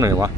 ไหนวะ